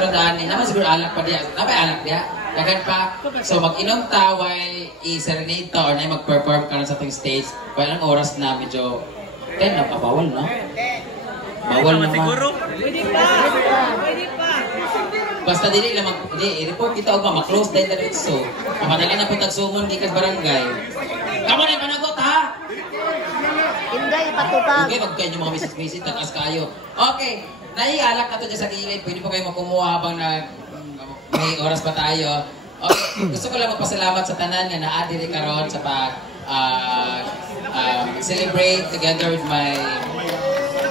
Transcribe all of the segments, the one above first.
karon daan ni naman siguro alak pa diya. Napay alak diya. Dagan pa. So mag-inom ta while i-serenade ta or na mag-perform karon sa ating stage. Walang oras na medyo 10 na bawal no? Bawal naman. Siguro. Pwede pa. Basta dili lang i-report kita og ma-close dahil diretso. Pamadala na po tagsumon gikan barangay. Kamo na panagot ha. Hindi ipatubag. Okay, magkain yung mga visit takas kayo. Okay. Naialak na to dyan sa gilid. Pwede po kayo magkumuha habang may oras pa tayo. Okay, gusto ko lang magpasalamat sa tanan nga naadiri karon sa pag celebrate together with my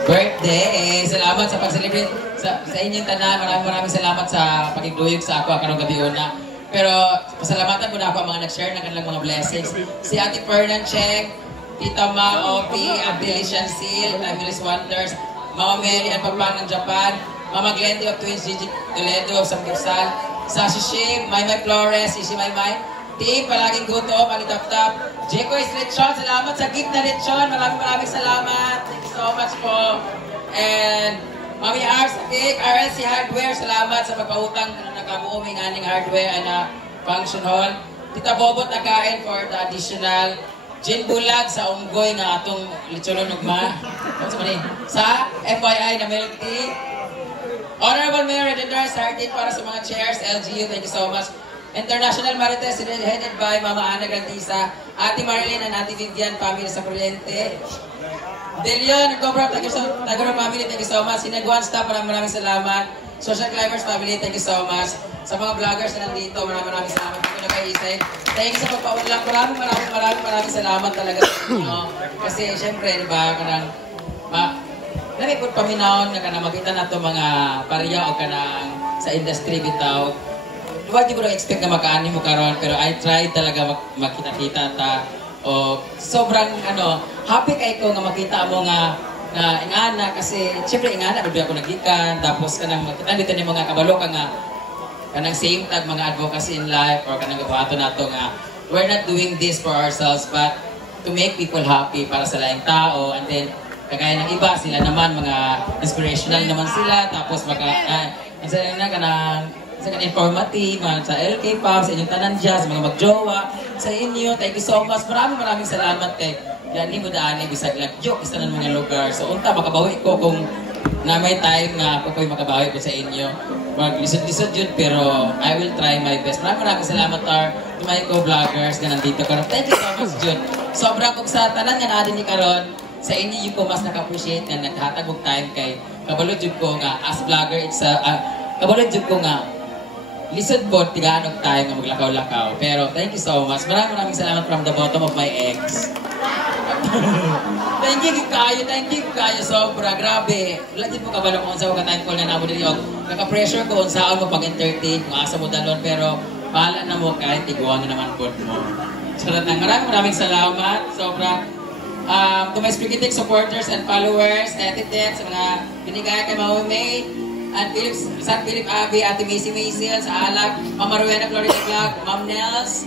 birthday. Salamat sa pag-celebrate sa inyong tanan. Maraming salamat sa pagigduyog sa ako karong gabi una. Pero pasalamatan ko na ako ang mga nag-share ng kanilang mga blessings. Si Ate Fernan Cheng, Tita Ma, Opi, Abdelician Seal, Fabulous Wonders, Mama Mary at Pagpang ng Japan, Mama Glendy of Twins, Gigi Toledo of Samgipsal, Sashi Shim, Maymay Flores, Ishi Maymay, Team, palaging guto, Manitap-tap, Jeko is Lechon, salamat sa gift na Lechon, maraming salamat, thank you so much po. And Mami Ars, RLC Hardware, salamat sa pagpautang na nakabuuming aning hardware na function hall. Tita Bobot nakain for the additional Gin Bulag sa unggoy nga atong lechon ugma. Sa FYI na milk tea. Honorable Mayor Redendar Sartin para sa mga chairs, LGU, thank you so much. International Marites headed by Mama Ana Gantisa, Ate Marilyn and Ate Vivian, family sa Kuryente. De Leon, Cobra, Tagoro family, thank you so much. Sinagwan staff, maraming salamat. Social Climbers family, thank you so much. Sa mga vloggers na nandito, maraming salamat. Ito na kayo isay. Thank you sa pagpaunlang. Maraming salamat talaga sa inyo. Kasi syempre, di ba, kanang nalipot paminahon na kanang makita na ito mga pariya o kanang sa industry bitaw. Di ko na-expect na makaani mo karon, pero I tried talaga makita-kita ta. O sobrang happy kay ko nga makita mo nga na ingana kasi syempre ingana bigla ako nagikan tapos kanang makita dito ni mga kabalo ka nga kanang same tag mga advocacy in life or kanang gabuhaton nato nga we're not doing this for ourselves but to make people happy para sa laing tao and then kagaya ng iba sila naman mga inspirational naman sila tapos kanang informative sa LK Pop, sa inyong tanan dyan, sa mga magjowa, sa inyo, thank you so much. Maraming salamat kay yan mo daan bisag lagyo, isa ng mga lugar. So unta makabawi ko kung na may time nga ako ko'y makabawi ko sa inyo. Maglisod-lisod yun pero I will try my best. Maraming salamat to my co-vloggers na nandito karon. Thank you so much Jun. Sobrang kung sa tanan nga natin ni karon sa inyo yung ko mas naka-appreciate nga naghatag og time kay kabalo jud ko nga as vlogger it's kabalo jud ko nga lisod po, tiganog tayo nga maglakaw-lakaw. Pero thank you so much. Maraming salamat from the bottom of my eggs. Thank you kayo. Sobra, grabe. Wala din po kabalo kung sa mga time call na nabo din yung naka-pressure ko kung saan mo pag-entertain, kung asa mo dalon, pero bahala na mo kahit tiguan na naman po mo. So, maraming salamat. Sobra. To my Spiritic supporters and followers, etitet, sa mga binigay kay Mama May, at San Philip Abbey, Ate Macy sa Alag, Mama Rowena Florida Vlog, Ma'am Nels,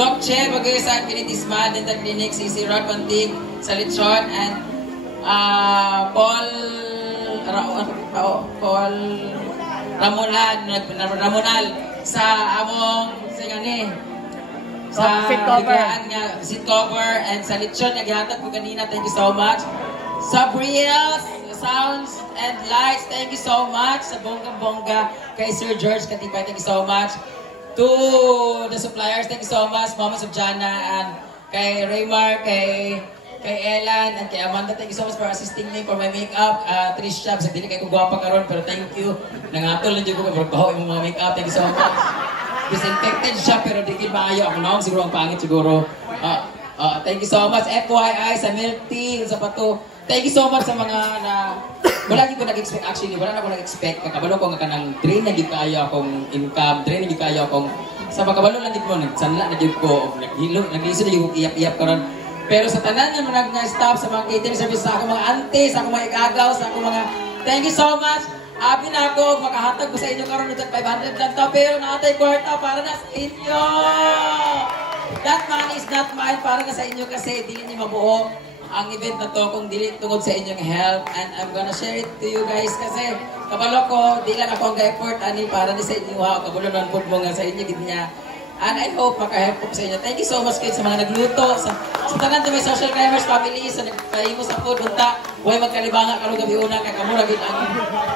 Doc Che, Bagay sa Pinitisma, Dental Clinic, CC Rod Pantig, sa Lechon, and Paul Ramonal, sa among, sa ligaan nga, seat cover, and sa Lechon, naghihatag ko kanina, thank you so much. Sa Briels, Sounds and Lights, thank you so much. Sa bongga-bongga kay Sir George Katibay, thank you so much. To the suppliers, thank you so much. Mama Subjana and kay Raymar, kay Elan, and kay Amanda, thank you so much for assisting me for my makeup. Trish Shab, sa dili kay ko gwapa karon pero thank you. Nangatol lang dyan ko kay baho yung mga makeup, thank you so much. Disinfected siya pero di maayo. Ako na siguro ang pangit siguro. Thank you so much. FYI sa milk tea, sa pato. Thank you so much sa mga wala ko nag-expect actually, wala na ako nag-expect. Kakabalo ko nga kanang drain na kayo akong income, drain na kayo akong sa pagkabalo lang din ko, nagsanla na din ko, nag-iso na yung iyak-iyak karon. Pero sa tanan nga mga nag-stop sa mga catering service, sa akong mga auntie, sa akong mga igagaw, sa akong mga thank you so much. Abi na ako, makahatag ko sa inyo karon ng 500 lang to, pero naatay kwarta para na sa inyo. That money is not mine, para na sa inyo kasi dili ni mabuo ang event na to kung dili tungod sa inyong help, and I'm gonna share it to you guys kasi kabalo ko, di lang ako ang ga-effort, ani, para di sa inyo, ha, kabalo ng food mo nga sa inyo, gid niya. And I hope makahelp ko sa inyo. Thank you so much kids sa mga nagluto, sa tanan to may social climbers family, sa nagpahimo sa food, unta, huwag magkalibanga karong gabi una, kay kamura gid ang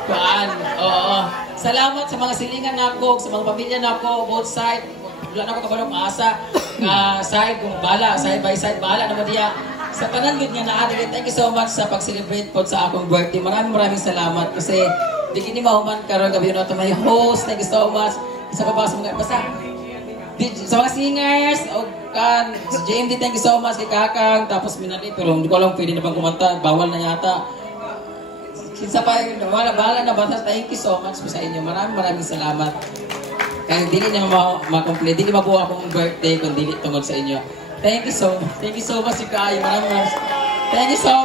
kuan. Oo. Salamat sa mga silingan nako, sa mga pamilya nako, both side. Wala na ako kabalong asa, side kung bala, side by side, bala naman diya. Sa tanan gud nga naa, thank you so much sa pag-celebrate po sa akong birthday. Maraming salamat kasi di kini mahuman karon gabi una to may host. Thank you so much. Sa babasa mga basta sa mga singers, o kan, si JMD, thank you so much kay Kakang, tapos minali, pero hindi ko alam pwede na bang kumanta, bawal na yata. Kinsa pa, bala na batas, thank you so much po sa inyo, maraming salamat. Kaya dili na ma-complete, dili mabuha akong birthday kung dili tungod sa inyo. Thank you so much, Ikaay, thank you so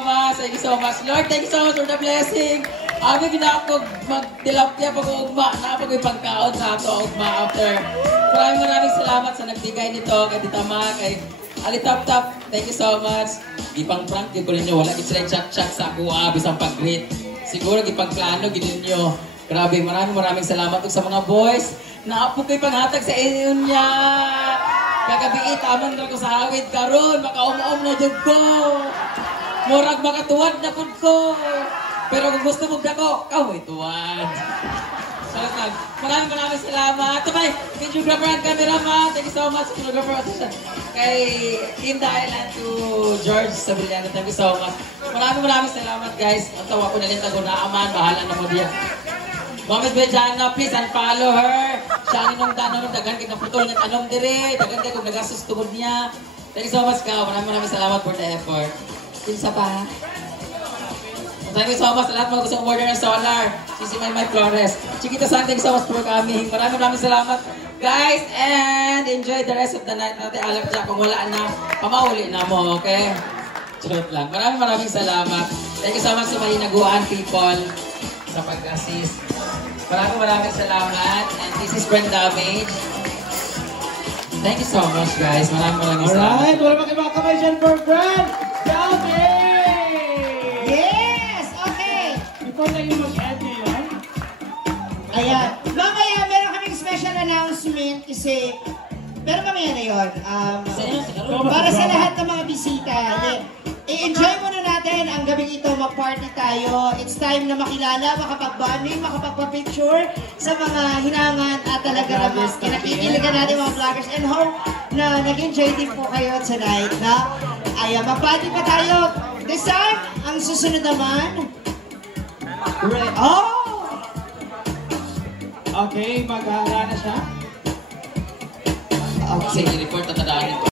much, Lord, thank you so much for the blessing. Abi gina ako magtilapia pag ugma, na ako pagkaon sa ato ugma after. Maraming salamat sa nagbigay nito kay Tita Ma, kay Ali Tap Tap. Thank you so much. Gipang prank gyud ko ninyo, wala gid sila chat sa ako bisang pag-greet. Siguro gipagplano gid ninyo. Grabe, maraming salamat ug sa mga boys na apo kay panghatag sa inyo niya. Kagabi tamang ra ko sa awit karon, makaum-um na jud ko. Murag makatuwad na pud ko. Pero kung gusto mo dako, kahoy tuwad. Maraming salamat. Tumay, videographer and cameraman. Thank you so much, videographer. Kay Kinda Island to George Sabiliano. Thank you so much. Maraming salamat, guys. Ang tawa ko na rin tagunaaman. Bahala na mo diya. Mohamed Bejana, please unfollow her. Siya ang inong tanong. Dagan kay naputol ng tanong dire. Dagan kay kung nagasos tungod niya. Thank you so much, ka. Maraming salamat for the effort. Kinsa pa? Thank you so much sa lahat mga gusto order ng solar. Sisi May Flores. Chiquita San, thank you so much for coming. Maraming salamat. Guys, and enjoy the rest of the night natin. Alam dyan, kung wala na, pamauli na mo, okay? Charot lang. Maraming salamat. Thank you so much sa mahinaguan people sa pag-assist. Maraming salamat. And this is Brand Damage. Thank you so much, guys. Maraming salamat. Alright, wala mga kamay dyan for Brand Damage! Before na yung mag-add ngayon. Ayan. Mamaya, meron kaming special announcement kasi, pero mamaya na yun. Para sa lahat ng mga bisita. I-enjoy muna natin ang gabing ito, mag-party tayo. It's time na makilala, makapag-bonding, makapagpa-picture sa mga hinangan at talaga naman kinakikiligan natin mga vloggers. And hope na nag-enjoy din po kayo tonight. Ayan, mag-party pa tayo. This time, ang susunod naman, oh! Okay, mag-aara na siya. Sige, report na tadaanin ko.